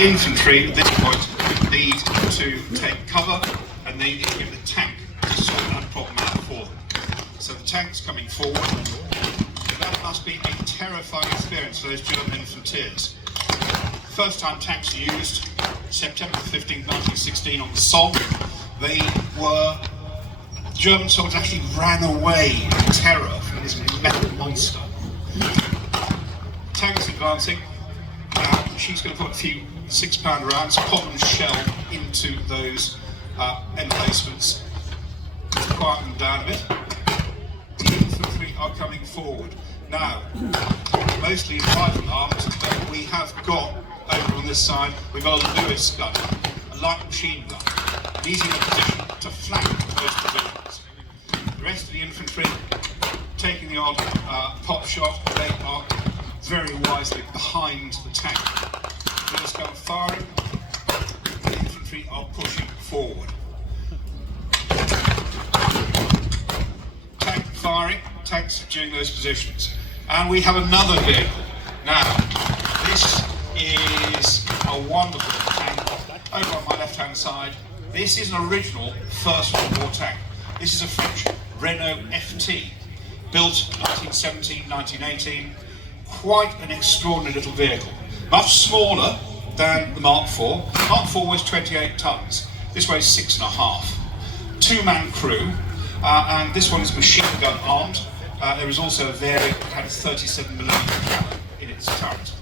infantry at this point need to take cover and they need to give the tank to sort that problem out for them. So the tank's coming forward. That must be a terrifying experience for those German infantryers. First time tanks were used, September 15, 1916 on the Somme. The German soldiers actually ran away in terror from this metal monster. Tank's advancing. She's going to put a few 6-pounder rounds, common shell, into those emplacements to quieten them down a bit. The infantry are coming forward. Now, mostly in rifle arms, but we have got, over on this side, we've got a Lewis gun, a light machine gun. He's in a position to flank those positions. The rest of the infantry, taking the odd pop shot, they are very wisely behind the tank. Lewis gun firing, the infantry are pushing forward. Tank firing, tank subduing those positions. And we have another vehicle. Now, this is a wonderful tank. Over on my left-hand side, this is an original First World War tank. This is a French Renault FT, built 1917, 1918. Quite an extraordinary little vehicle. Much smaller than the Mark IV. Mark IV weighs 28 tons. This weighs 6.5. Two-man crew, and this one is machine gun armed. There is also a variant that had a 37mm cannon in its turret.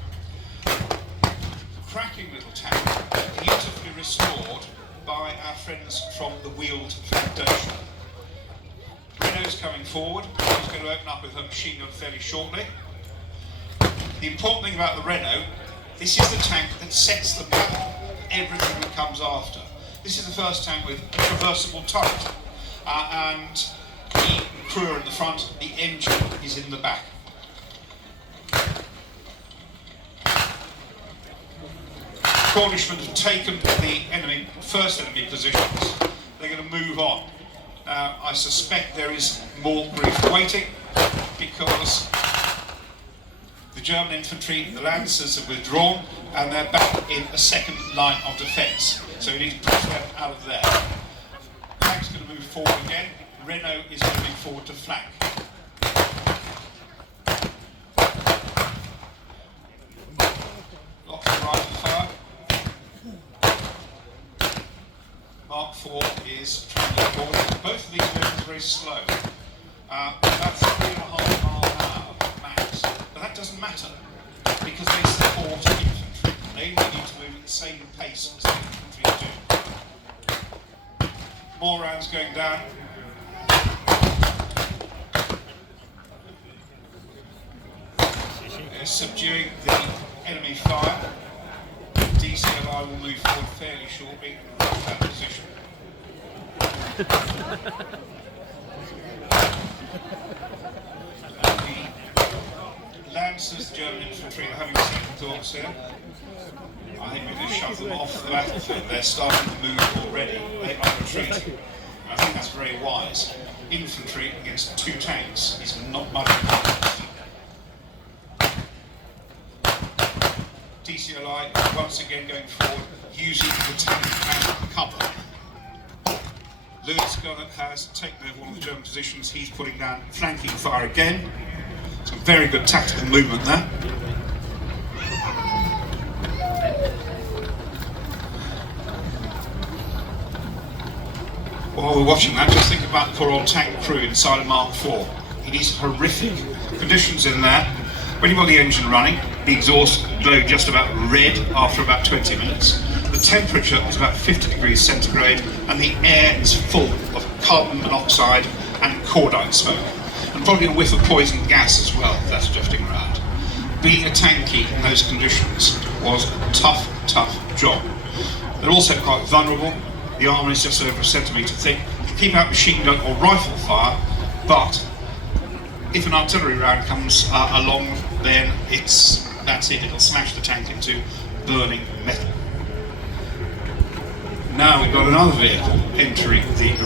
Cracking little tank, beautifully restored by our friends from the Wheeled Foundation. Renault's coming forward. He's going to open up with her machine gun fairly shortly. The important thing about the Renault, this is the tank that sets the pattern for everything that comes after. This is the first tank with a traversable turret, and the crew are in the front, the engine is in the back. Cornishmen have taken the first enemy positions. They're going to move on. Now, I suspect there is more grief waiting because the German infantry, the Lancers, have withdrawn and they're back in a second line of defence. So we need to push them out of there. Tank's going to move forward again. Renault is moving forward to flank. Lots of rifle fire. Mark IV is travelling forward. Both of these vehicles are very slow. That's 3.5 miles an hour max. But that doesn't matter because they support infantry. They need to move at the same pace as the infantry do. More rounds going down. They're subduing the enemy fire. DCLI will move forward fairly shortly from that position. The Lancers, German infantry, are having second thoughts here. I think we're going to shove them off the battlefield. They're starting to move already. They are retreating. I think that's very wise. Infantry against 2 tanks is not much of a DCLI once again going forward, using the tank as cover. Lewis Gunner has taken over one of the German positions. He's putting down flanking fire again. Some very good tactical movement there. While we're watching that, just think about the poor old tank crew inside a Mark IV. It is horrific conditions in there. When you've got the engine running, the exhaust glowed just about red after about 20 minutes. The temperature is about 50 degrees centigrade and the air is full of carbon monoxide and cordite smoke. And probably a whiff of poison gas as well, if that's drifting around. Being a tankie in those conditions was a tough, tough job. They're also quite vulnerable. The armour is just over a centimetre thick. You keep out machine gun or rifle fire, but if an artillery round comes along, then that's it. It'll smash the tank into burning metal. Now we've got another vehicle entering the